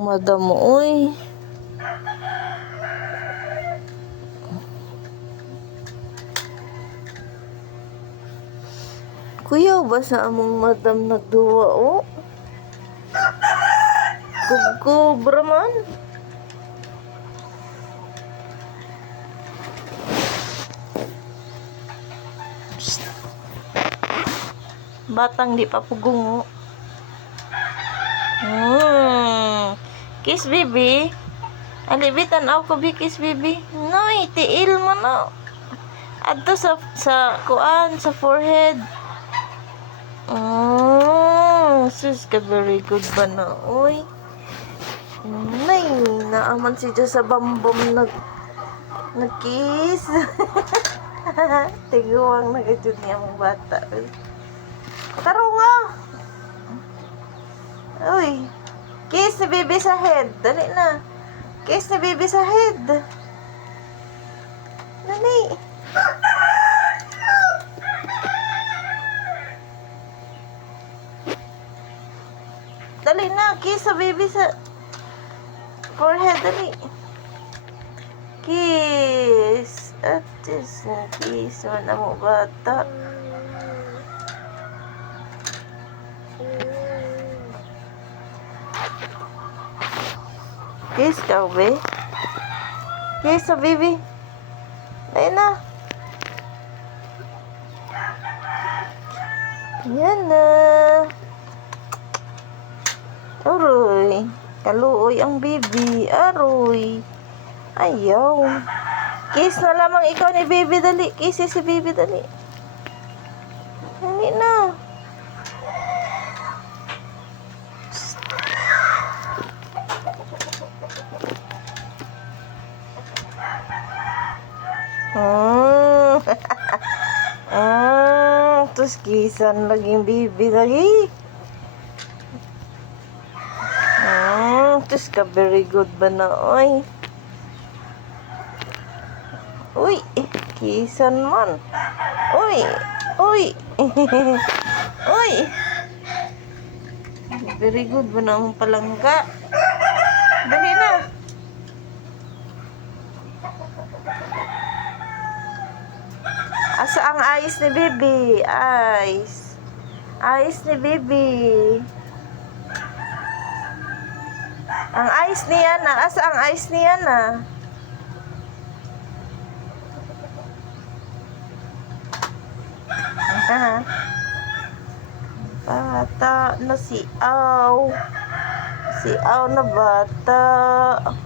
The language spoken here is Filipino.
Madam mo, uy. Kuya, ba sa among madam nagduwa, oh? Kubra man. Psst. Batang di pa pugong, oh. Kiss, baby. Alibitan ako, bi, kiss, baby. Noy, tiil mo, no. Adto sa kuan, sa forehead. Sus ka, very good ba na, oy. Nay, naaman si Diyos sa bambam nag-kiss. Tiguang nagajud niya mong bata. Taro nga. Uy, kiss ni baby sa head. Dali na. Kiss ni baby sa head. Dali. Dali na, kiss sa baby sa forehead, dali. Kiss. At this kiss mo na mo bata. Kiss ka, be. Kiss sa baby. Dali na. Yan na. Aroy. Kaluoy ang baby. Aroy. Ayaw. Kiss na lamang ikaw ni baby, dali. Kiss si baby, dali. Dali na. Terus kisan laging baby lagi. Terus ka very good ba na, oy. Uy, kisan man. Uy, uy. Uy. Very good ba na ang palangga. Dali na. Asa ang eyes ni baby? Eyes. Eyes ni baby. Ang eyes niya na. Asa ang eyes niya na? Bata na si Aw. Si Aw na bata.